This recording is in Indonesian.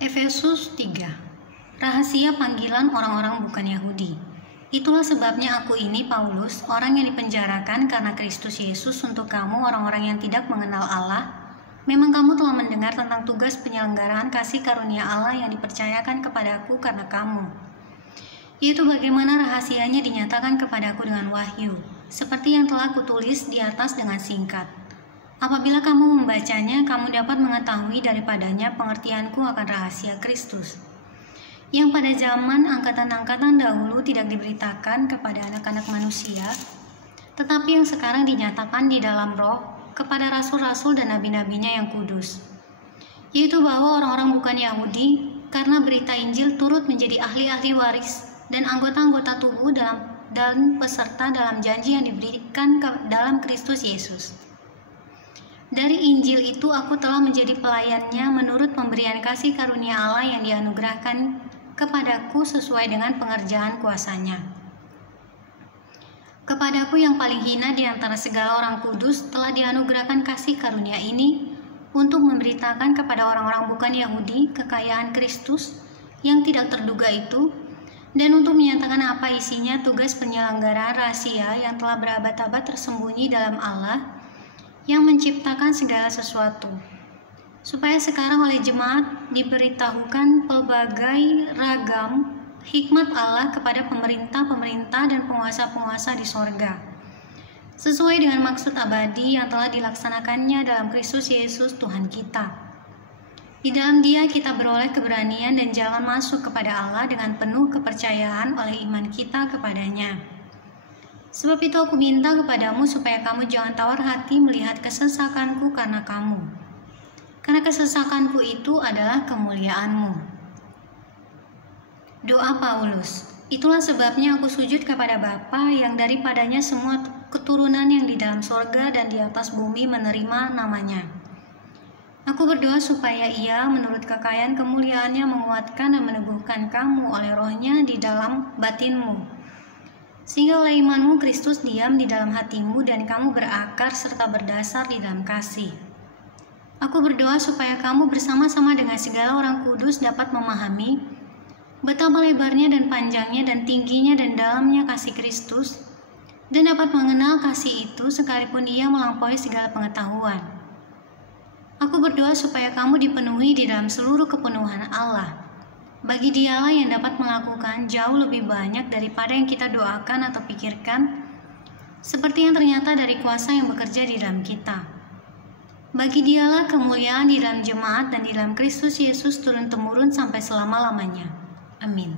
Efesus 3. Rahasia panggilan orang-orang bukan Yahudi. Itulah sebabnya aku ini, Paulus, orang yang dipenjarakan karena Kristus Yesus untuk kamu orang-orang yang tidak mengenal Allah. Memang kamu telah mendengar tentang tugas penyelenggaraan kasih karunia Allah yang dipercayakan kepadaku karena kamu. Yaitu bagaimana rahasianya dinyatakan kepadaku dengan wahyu, seperti yang telah kutulis di atas dengan singkat. Apabila kamu membacanya, kamu dapat mengetahui daripadanya pengertianku akan rahasia Kristus, yang pada zaman angkatan-angkatan dahulu tidak diberitakan kepada anak-anak manusia, tetapi yang sekarang dinyatakan di dalam roh kepada rasul-rasul dan nabi-nabinya yang kudus, yaitu bahwa orang-orang bukan Yahudi karena berita Injil turut menjadi ahli-ahli waris dan anggota-anggota tubuh dan peserta dalam janji yang diberikan dalam Kristus Yesus. Dari Injil itu aku telah menjadi pelayannya menurut pemberian kasih karunia Allah yang dianugerahkan kepadaku sesuai dengan pengerjaan kuasanya. Kepadaku yang paling hina di antara segala orang kudus telah dianugerahkan kasih karunia ini untuk memberitakan kepada orang-orang bukan Yahudi kekayaan Kristus yang tidak terduga itu, dan untuk menyatakan apa isinya tugas penyelenggaraan rahasia yang telah berabad-abad tersembunyi dalam Allah yang menciptakan segala sesuatu, supaya sekarang oleh jemaat diberitahukan pelbagai ragam hikmat Allah kepada pemerintah-pemerintah dan penguasa-penguasa di sorga, sesuai dengan maksud abadi yang telah dilaksanakannya dalam Kristus Yesus Tuhan kita. Di dalam Dia kita beroleh keberanian dan jalan masuk kepada Allah dengan penuh kepercayaan oleh iman kita kepadanya. Sebab itu aku minta kepadamu supaya kamu jangan tawar hati melihat kesesakanku karena kamu. Karena kesesakanku itu adalah kemuliaanmu. Doa Paulus. Itulah sebabnya aku sujud kepada Bapa yang daripadanya semua keturunan yang di dalam sorga dan di atas bumi menerima namanya. Aku berdoa supaya Ia menurut kekayaan kemuliaannya menguatkan dan meneguhkan kamu oleh rohnya di dalam batinmu, sehingga oleh imanmu Kristus diam di dalam hatimu dan kamu berakar serta berdasar di dalam kasih. Aku berdoa supaya kamu bersama-sama dengan segala orang kudus dapat memahami betapa lebarnya dan panjangnya dan tingginya dan dalamnya kasih Kristus, dan dapat mengenal kasih itu sekalipun ia melampaui segala pengetahuan. Aku berdoa supaya kamu dipenuhi di dalam seluruh kepenuhan Allah. Bagi Dialah yang dapat melakukan jauh lebih banyak daripada yang kita doakan atau pikirkan, seperti yang ternyata dari kuasa yang bekerja di dalam kita. Bagi Dialah kemuliaan di dalam jemaat dan di dalam Kristus Yesus turun-temurun sampai selama-lamanya. Amin.